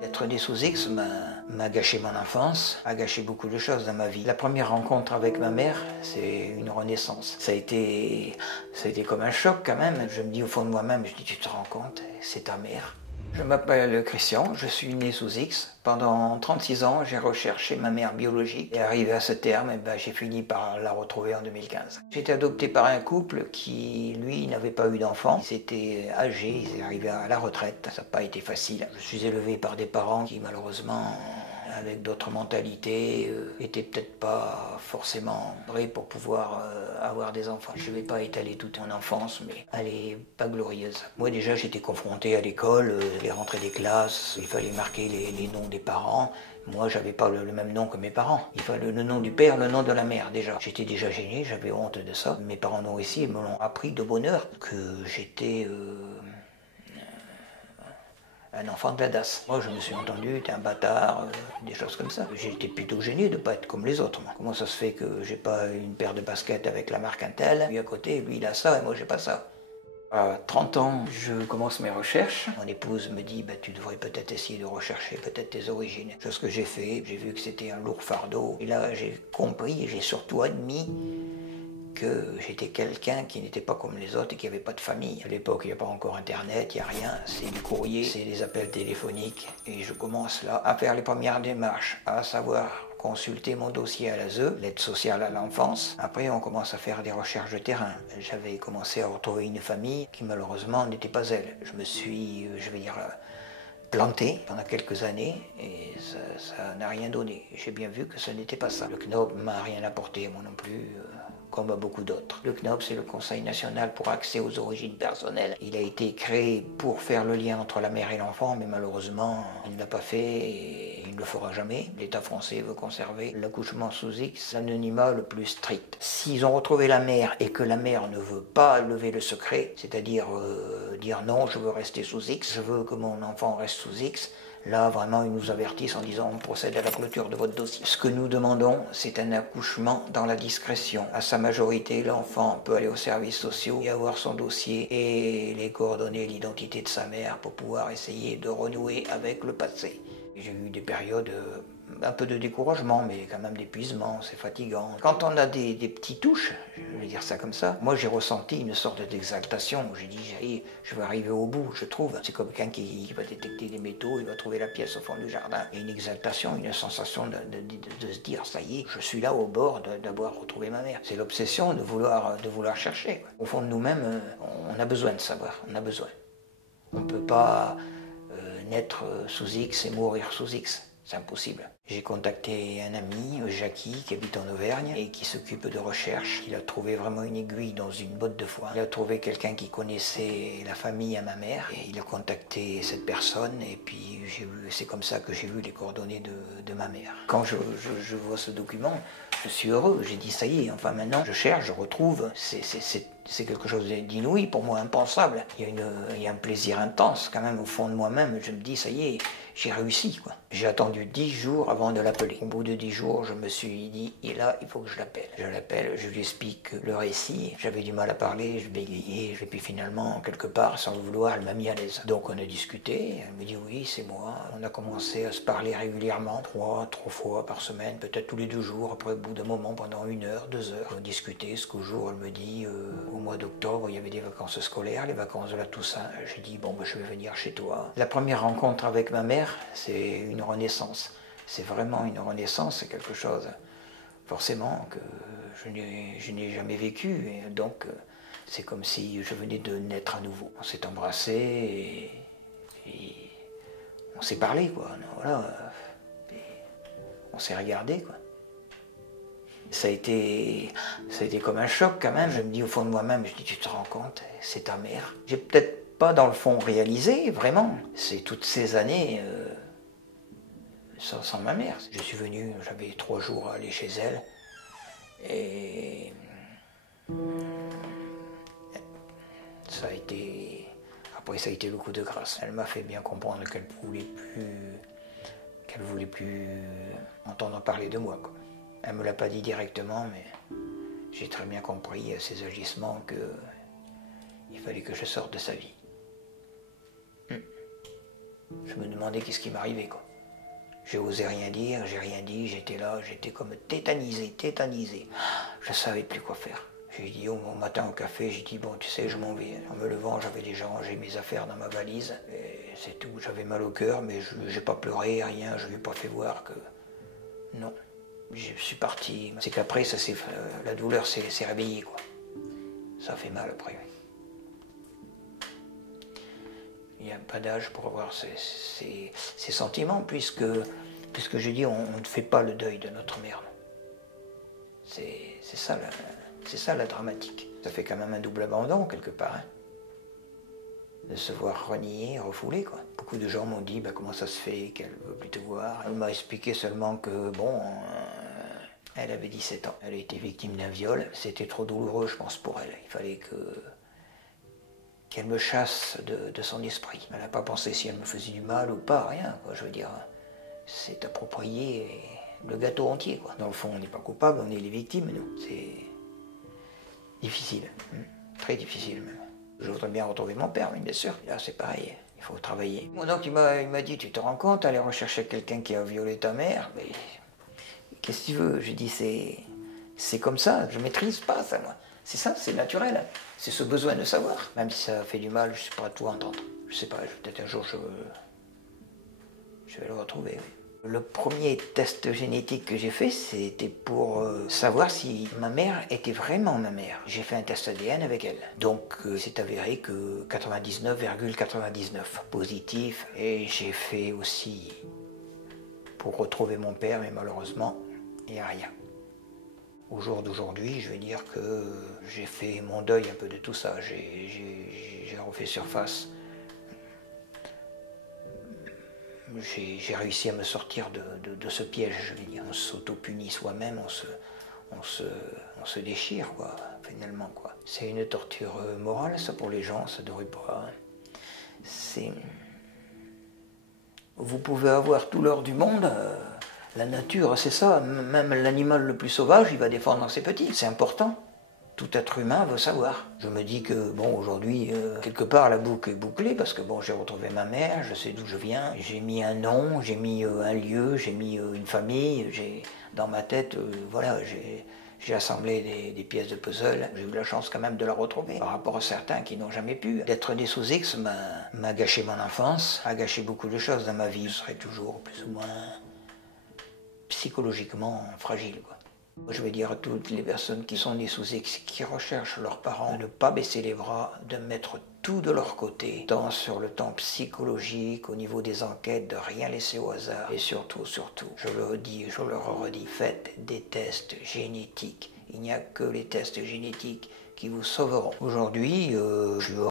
D'être né sous X m'a gâché mon enfance, a gâché beaucoup de choses dans ma vie. La première rencontre avec ma mère, c'est une renaissance. Ça a été comme un choc quand même. Je me dis au fond de moi-même, je dis, tu te rends compte, c'est ta mère. Je m'appelle Christian, je suis né sous X. Pendant 36 ans, j'ai recherché ma mère biologique. Et arrivé à ce terme, j'ai fini par la retrouver en 2015. J'ai été adopté par un couple qui, lui, n'avait pas eu d'enfant. Ils étaient âgés, ils étaient arrivés à la retraite. Ça n'a pas été facile. Je suis élevé par des parents qui, malheureusement, avec d'autres mentalités, étaient peut-être pas forcément prêts pour pouvoir avoir des enfants. Je ne vais pas étaler toute mon enfance, mais elle est pas glorieuse. Moi déjà j'étais confronté à l'école, les rentrées des classes, il fallait marquer les noms des parents. Moi j'avais pas le même nom que mes parents. Il fallait le nom du père, le nom de la mère déjà. J'étais déjà gêné, j'avais honte de ça. Mes parents m'ont aussi me l'ont appris de bonne heure que j'étais un enfant de la DAS. Moi, je me suis entendu, t'es un bâtard, des choses comme ça. J'étais plutôt gêné de ne pas être comme les autres. Moi. Comment ça se fait que j'ai pas une paire de baskets avec la marque Intel, lui à côté, lui il a ça et moi j'ai pas ça. À 30 ans, je commence mes recherches. Mon épouse me dit, tu devrais peut-être essayer de rechercher peut-être tes origines. C'est ce que j'ai fait, j'ai vu que c'était un lourd fardeau. Et là, j'ai compris et j'ai surtout admis que j'étais quelqu'un qui n'était pas comme les autres et qui n'avait pas de famille. À l'époque, il n'y a pas encore Internet, il n'y a rien. C'est du courrier, c'est des appels téléphoniques. Et je commence là à faire les premières démarches, à savoir consulter mon dossier à l'ASE, l'aide sociale à l'enfance. Après, on commence à faire des recherches de terrain. J'avais commencé à retrouver une famille qui malheureusement n'était pas elle. Je me suis, planté pendant quelques années et ça n'a rien donné. J'ai bien vu que ce n'était pas ça. Le CNOB m'a rien apporté, moi non plus, comme à beaucoup d'autres. Le CNOB, c'est le Conseil national pour accès aux origines personnelles. Il a été créé pour faire le lien entre la mère et l'enfant, mais malheureusement, il ne l'a pas fait et il ne le fera jamais. L'État français veut conserver l'accouchement sous X, l'anonymat le plus strict. S'ils ont retrouvé la mère et que la mère ne veut pas lever le secret, c'est-à-dire dire non, je veux rester sous X, je veux que mon enfant reste sous X, là, vraiment, ils nous avertissent en disant on procède à la clôture de votre dossier. Ce que nous demandons, c'est un accouchement dans la discrétion. À sa majorité, l'enfant peut aller aux services sociaux et avoir son dossier et les coordonnées, l'identité de sa mère pour pouvoir essayer de renouer avec le passé. J'ai eu des périodes un peu de découragement, mais quand même d'épuisement, c'est fatigant. Quand on a des petites touches, je vais dire ça comme ça, moi j'ai ressenti une sorte d'exaltation. J'ai dit, je vais arriver au bout, je trouve. C'est comme quelqu'un qui va détecter des métaux, il va trouver la pièce au fond du jardin. Et une exaltation, une sensation de se dire, ça y est, je suis là au bord d'avoir retrouvé ma mère. C'est l'obsession de vouloir chercher. Au fond de nous-mêmes, on a besoin de savoir, on a besoin. On ne peut pas naître sous X et mourir sous X. C'est impossible. J'ai contacté un ami, Jackie, qui habite en Auvergne et qui s'occupe de recherche. Il a trouvé vraiment une aiguille dans une botte de foin. Il a trouvé quelqu'un qui connaissait la famille à ma mère et il a contacté cette personne et puis c'est comme ça que j'ai vu les coordonnées de ma mère. Quand je vois ce document, je suis heureux. J'ai dit ça y est, enfin maintenant je cherche, je retrouve. C'est quelque chose d'inouï, pour moi impensable. Il y a un plaisir intense quand même au fond de moi-même. Je me dis ça y est, j'ai réussi quoi. J'ai attendu 10 jours avant de l'appeler. Au bout de 10 jours, je me suis dit, et là, il faut que je l'appelle. Je l'appelle, je lui explique le récit. J'avais du mal à parler, je bégayais, et puis finalement, quelque part, sans le vouloir, elle m'a mis à l'aise. Donc on a discuté, elle me dit oui, c'est moi. On a commencé à se parler régulièrement, trois fois par semaine, peut-être tous les 2 jours. Après, au bout d'un moment, pendant 1 heure, 2 heures, on discutait. Jusqu'au jour, elle me dit, au mois d'octobre, il y avait des vacances scolaires, les vacances de la Toussaint. J'ai dit, bon, je vais venir chez toi. La première rencontre avec ma mère, c'est une renaissance. C'est vraiment une renaissance, c'est quelque chose forcément que je n'ai jamais vécu. Et donc c'est comme si je venais de naître à nouveau. On s'est embrassés et on s'est parlé, quoi. Voilà. Et on s'est regardé, quoi. Ça a été comme un choc quand même. Je me dis au fond de moi-même, je dis, tu te rends compte, c'est ta mère. J'ai peut-être pas dans le fond réalisé, vraiment. C'est toutes ces années sans ma mère. Je suis venu, j'avais 3 jours à aller chez elle. Et ça a été... Après, ça a été le coup de grâce. Elle m'a fait bien comprendre qu'elle voulait plus entendre parler de moi, quoi. Elle me l'a pas dit directement, mais j'ai très bien compris à ses agissements qu'il fallait que je sorte de sa vie. Je me demandais qu'est-ce qui m'arrivait, quoi. J'ai osé rien dire, j'ai rien dit, j'étais là, j'étais comme tétanisé, tétanisé. Je ne savais plus quoi faire. J'ai dit au matin au café, j'ai dit bon tu sais je m'en vais. En me levant j'avais déjà rangé mes affaires dans ma valise. Et c'est tout, j'avais mal au cœur mais je n'ai pas pleuré, rien, je ne lui ai pas fait voir que... Non, je suis parti. C'est qu'après la douleur s'est réveillée quoi. Ça fait mal après. Il n'y a pas d'âge pour avoir ces sentiments, puisque je dis, on ne fait pas le deuil de notre mère. C'est ça la dramatique. Ça fait quand même un double abandon, quelque part. Hein, de se voir renier, refoulé, quoi. Beaucoup de gens m'ont dit, bah, comment ça se fait qu'elle ne veut plus te voir. Elle m'a expliqué seulement que, bon, elle avait 17 ans. Elle a été victime d'un viol. C'était trop douloureux, je pense, pour elle. Il fallait qu'elle me chasse de son esprit. Elle n'a pas pensé si elle me faisait du mal ou pas, rien, quoi. Je veux dire, c'est approprié le gâteau entier, quoi. Dans le fond, on n'est pas coupable, on est les victimes, nous. C'est difficile, très difficile même. Je voudrais bien retrouver mon père, mais bien sûr. Là, c'est pareil, il faut travailler. Mon oncle, il m'a dit, tu te rends compte, aller rechercher quelqu'un qui a violé ta mère, mais qu'est-ce que tu veux? Je dis, c'est comme ça, je maîtrise pas ça, moi. C'est ça, c'est naturel. C'est ce besoin de savoir. Même si ça fait du mal, je ne sais pas tout entendre. Je sais pas, peut-être un jour je vais le retrouver. Oui. Le premier test génétique que j'ai fait, c'était pour savoir si ma mère était vraiment ma mère. J'ai fait un test ADN avec elle. Donc c'est avéré que 99,99 positif. Et j'ai fait aussi pour retrouver mon père, mais malheureusement, il n'y a rien. Au jour d'aujourd'hui, je vais dire que j'ai fait mon deuil un peu de tout ça. J'ai refait surface. J'ai réussi à me sortir de ce piège, je vais dire. On s'auto-punit soi-même, on se déchire, quoi, finalement, quoi. C'est une torture morale, ça, pour les gens, ça devrait pas... Vous pouvez avoir tout l'or du monde, la nature, c'est ça. Même l'animal le plus sauvage, il va défendre ses petits. C'est important. Tout être humain veut savoir. Je me dis que, bon, aujourd'hui, quelque part, la boucle est bouclée, parce que, bon, j'ai retrouvé ma mère, je sais d'où je viens, j'ai mis un nom, j'ai mis un lieu, j'ai mis une famille, dans ma tête, voilà, j'ai assemblé des pièces de puzzle. J'ai eu la chance quand même de la retrouver, par rapport à certains qui n'ont jamais pu. D'être né sous X m'a gâché mon enfance, a gâché beaucoup de choses dans ma vie. Je serai toujours plus ou moins psychologiquement fragile, quoi. Je vais dire à toutes les personnes qui sont nées sous X, qui recherchent leurs parents, de ne pas baisser les bras, de mettre tout de leur côté, tant sur le temps psychologique, au niveau des enquêtes, de rien laisser au hasard. Et surtout, je le dis et je le redis, faites des tests génétiques. Il n'y a que les tests génétiques qui vous sauveront. Aujourd'hui, je